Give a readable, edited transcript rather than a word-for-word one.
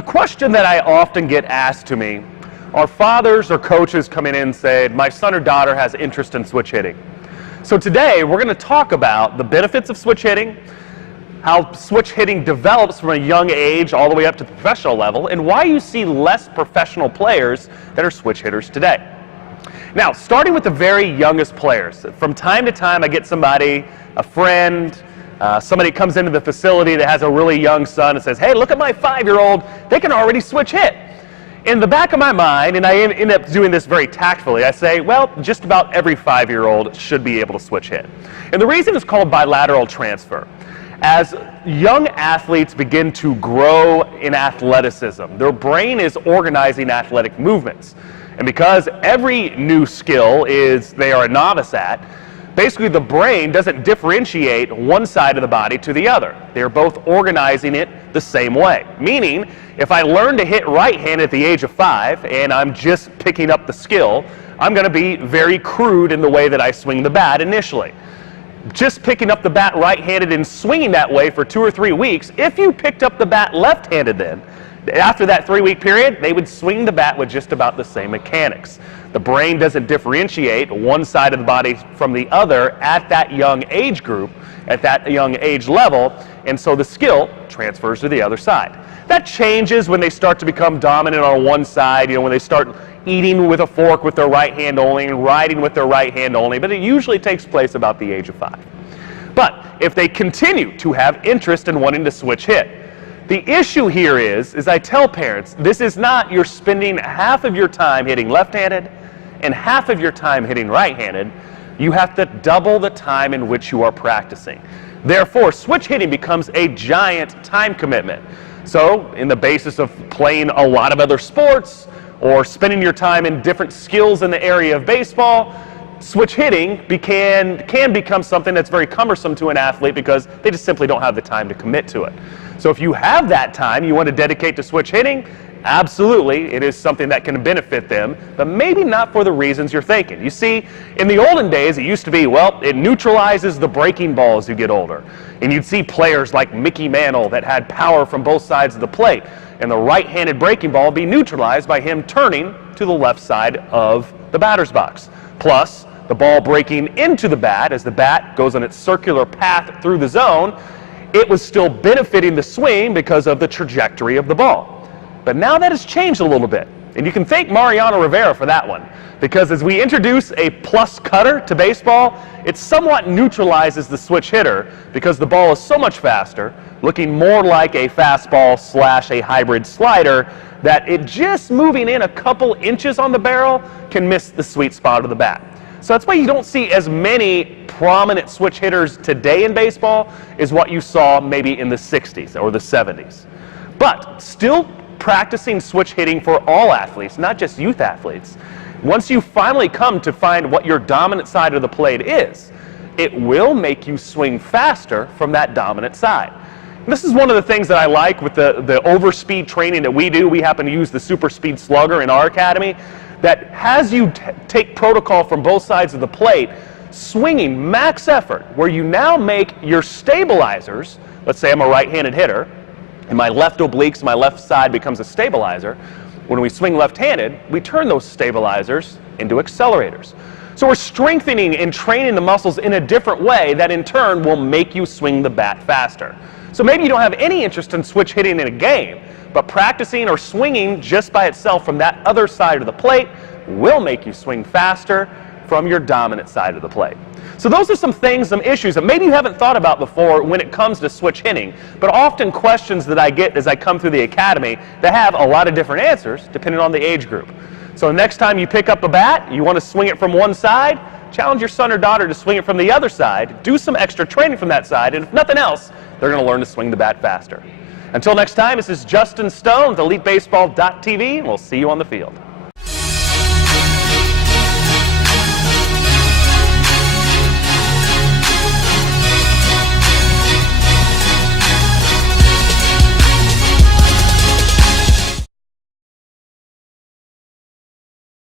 A question that I often get asked to me are fathers or coaches coming in and say, my son or daughter has interest in switch hitting. So today we're going to talk about the benefits of switch hitting, how switch hitting develops from a young age all the way up to the professional level, and why you see less professional players that are switch hitters today. Now, starting with the very youngest players, from time to time I get somebody, a friend, somebody comes into the facility that has a really young son and says, hey, look at my 5-year-old, they can already switch hit. In the back of my mind, and I end up doing this very tactfully, I say, well, just about every 5-year-old should be able to switch hit. And the reason is called bilateral transfer. As young athletes begin to grow in athleticism, their brain is organizing athletic movements. And because every new skill they are a novice at, basically the brain doesn't differentiate one side of the body to the other. They're both organizing it the same way. Meaning, if I learn to hit right-handed at the age of 5 and I'm just picking up the skill, I'm going to be very crude in the way that I swing the bat initially. Just picking up the bat right-handed and swinging that way for 2 or 3 weeks, if you picked up the bat left-handed then, after that 3-week period, they would swing the bat with just about the same mechanics. The brain doesn't differentiate one side of the body from the other at that young age group, at that young age level, and so the skill transfers to the other side. That changes when they start to become dominant on one side, when they start eating with a fork with their right hand only and riding with their right hand only, but it usually takes place about the age of 5. But if they continue to have interest in wanting to switch hit, the issue here is I tell parents, this is not you're spending half of your time hitting left-handed and half of your time hitting right-handed. You have to double the time in which you are practicing. Therefore, switch hitting becomes a giant time commitment. So, in the basis of playing a lot of other sports or spending your time in different skills in the area of baseball, switch hitting can become something that's very cumbersome to an athlete because they just simply don't have the time to commit to it. So if you have that time you want to dedicate to switch hitting, absolutely, it is something that can benefit them, but maybe not for the reasons you're thinking. You see, in the olden days, it used to be, well, it neutralizes the breaking ball as you get older. And you'd see players like Mickey Mantle that had power from both sides of the plate, and the right-handed breaking ball would be neutralized by him turning to the left side of the batter's box. Plus, the ball breaking into the bat as the bat goes on its circular path through the zone, it was still benefiting the swing because of the trajectory of the ball. But now that has changed a little bit. And you can thank Mariano Rivera for that one. Because as we introduce a plus cutter to baseball, it somewhat neutralizes the switch hitter because the ball is so much faster, looking more like a fastball / a hybrid slider, that it just moving in a couple inches on the barrel can miss the sweet spot of the bat. So that's why you don't see as many prominent switch hitters today in baseball as what you saw maybe in the 60s or the 70s. But still practicing switch hitting for all athletes, not just youth athletes. Once you finally come to find what your dominant side of the plate is, it will make you swing faster from that dominant side. And this is one of the things that I like with the overspeed training that we do. We happen to use the Super Speed Slugger in our academy that has you take protocol from both sides of the plate, swinging max effort, where you now make your stabilizers, let's say I'm a right-handed hitter, and my left obliques, my left side becomes a stabilizer. When we swing left-handed, we turn those stabilizers into accelerators. So we're strengthening and training the muscles in a different way that in turn will make you swing the bat faster. So maybe you don't have any interest in switch hitting in a game, but practicing or swinging just by itself from that other side of the plate will make you swing faster from your dominant side of the plate. So those are some things, some issues that maybe you haven't thought about before when it comes to switch hitting, but often questions that I get as I come through the academy that have a lot of different answers depending on the age group. So next time you pick up a bat, you want to swing it from one side, challenge your son or daughter to swing it from the other side, do some extra training from that side, and if nothing else, they're going to learn to swing the bat faster. Until next time, this is Justin Stone with EliteBaseball.tv, and we'll see you on the field.